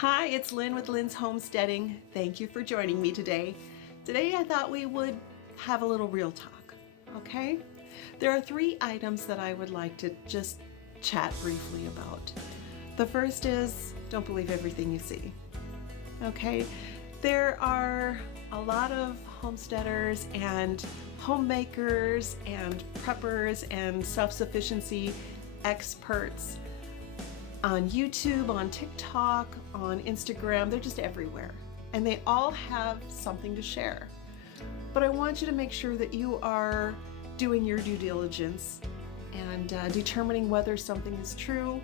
Hi, it's Lynn with Lynn's Homesteading. Thank you for joining me today. Today I thought we would have a little real talk, okay? There are 3 items that I would like to just chat briefly about. The first is, don't believe everything you see, okay? There are a lot of homesteaders and homemakers and preppers and self-sufficiency experts on YouTube, on TikTok, on Instagram. They're just everywhere. And they all have something to share. But I want you to make sure that you are doing your due diligence and determining whether something is true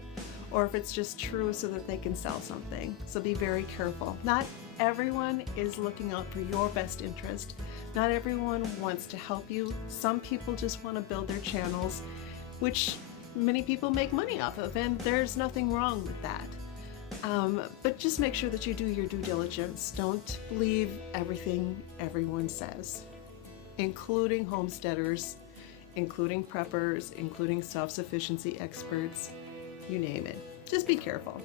or if it's just true so that they can sell something. So be very careful. Not everyone is looking out for your best interest. Not everyone wants to help you. Some people just want to build their channels, which many people make money off of, and there's nothing wrong with that. But just make sure that you do your due diligence. Don't believe everything everyone says, including homesteaders, including preppers, including self-sufficiency experts, you name it. Just be careful.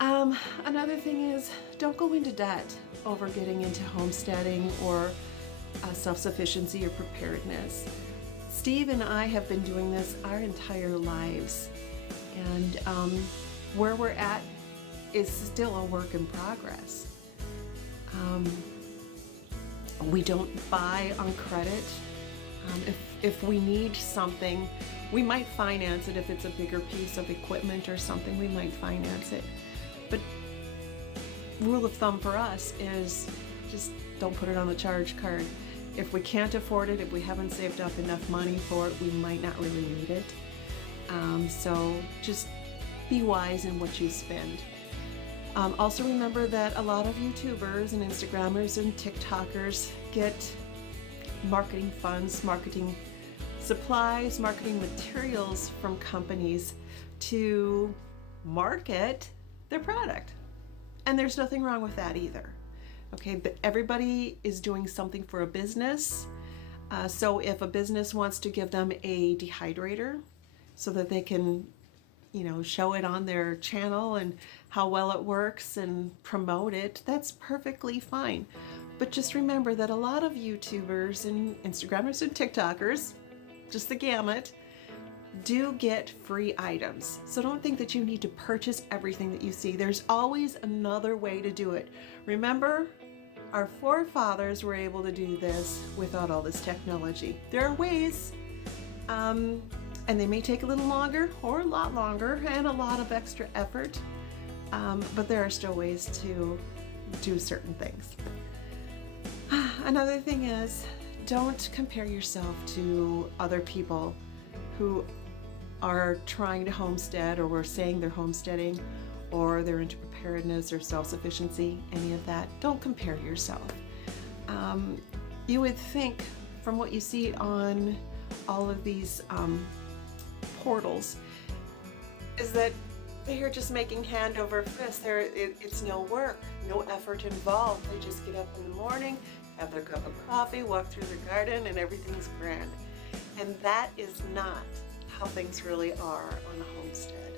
Another thing is, don't go into debt over getting into homesteading or self-sufficiency or preparedness. Steve and I have been doing this our entire lives, and where we're at is still a work in progress. We don't buy on credit. If we need something, we might finance it. If it's a bigger piece of equipment or something, we might finance it. But rule of thumb for us is just don't put it on the charge card. If we can't afford it, if we haven't saved up enough money for it, we might not really need it. So just be wise in what you spend. Also remember that a lot of YouTubers and Instagrammers and TikTokers get marketing funds, marketing supplies, marketing materials from companies to market their product. And there's nothing wrong with that either. Okay, but everybody is doing something for a business. So if a business wants to give them a dehydrator so that they can, show it on their channel and how well it works and promote it, that's perfectly fine. But just remember that a lot of YouTubers and Instagrammers and TikTokers, just the gamut, do get free items. So don't think that you need to purchase everything that you see. There's always another way to do it. Remember, our forefathers were able to do this without all this technology. There are ways, and they may take a little longer or a lot longer and a lot of extra effort, but there are still ways to do certain things. Another thing is, don't compare yourself to other people who are trying to homestead or were saying they're homesteading or they're into preparedness or self-sufficiency, any of that. Don't compare yourself. You would think from what you see on all of these portals is that they're just making hand over fist. It's no work, no effort involved. They just get up in the morning, have their cup of coffee, walk through their garden, and everything's grand. And that is not how things really are on a homestead.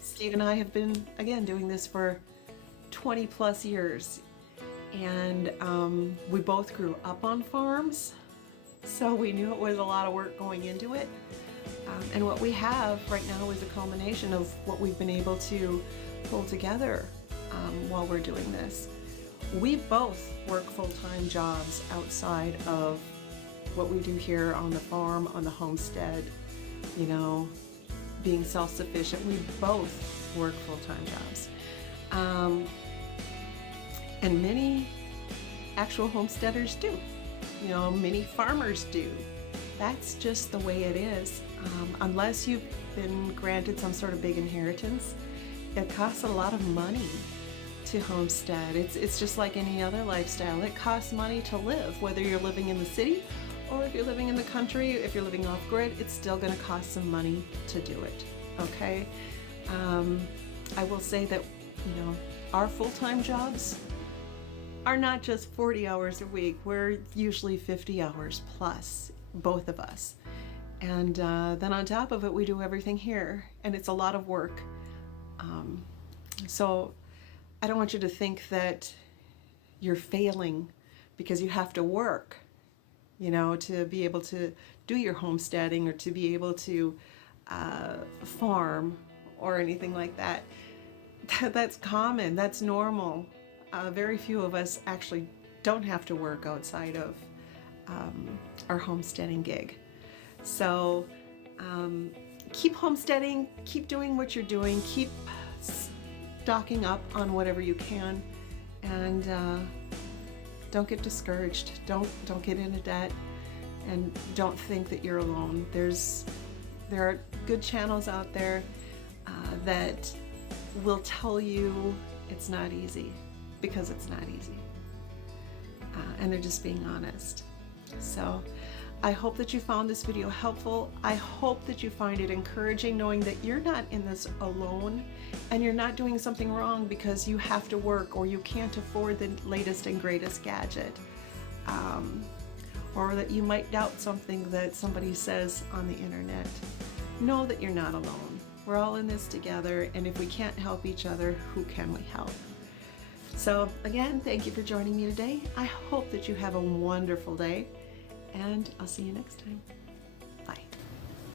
Steve and I have been, again, doing this for 20 plus years, and we both grew up on farms, so we knew it was a lot of work going into it. And what we have right now is a culmination of what we've been able to pull together while we're doing this. We both work full-time jobs outside of what we do here on the farm, on the homestead, being self-sufficient. We both work full-time jobs. And many actual homesteaders do. Many farmers do. That's just the way it is. Unless you've been granted some sort of big inheritance, it costs a lot of money to homestead. It's just like any other lifestyle. It costs money to live, whether you're living in the city or if you're living in the country. If you're living off-grid, it's still going to cost some money to do it, okay? I will say that, our full-time jobs are not just 40 hours a week. We're usually 50 hours plus, both of us. And then on top of it, we do everything here, and it's a lot of work. So I don't want you to think that you're failing because you have to work, to be able to do your homesteading or to be able to farm or anything like that. That's common, that's normal. Very few of us actually don't have to work outside of our homesteading gig. So keep homesteading, keep doing what you're doing, keep stocking up on whatever you can, and don't get discouraged. Don't get into debt, and don't think that you're alone. There are good channels out there that will tell you it's not easy, because it's not easy, and they're just being honest. So I hope that you found this video helpful. I hope that you find it encouraging, knowing that you're not in this alone and you're not doing something wrong because you have to work or you can't afford the latest and greatest gadget, or that you might doubt something that somebody says on the internet. Know that you're not alone. We're all in this together, and if we can't help each other, who can we help? So again, thank you for joining me today. I hope that you have a wonderful day, and I'll see you next time.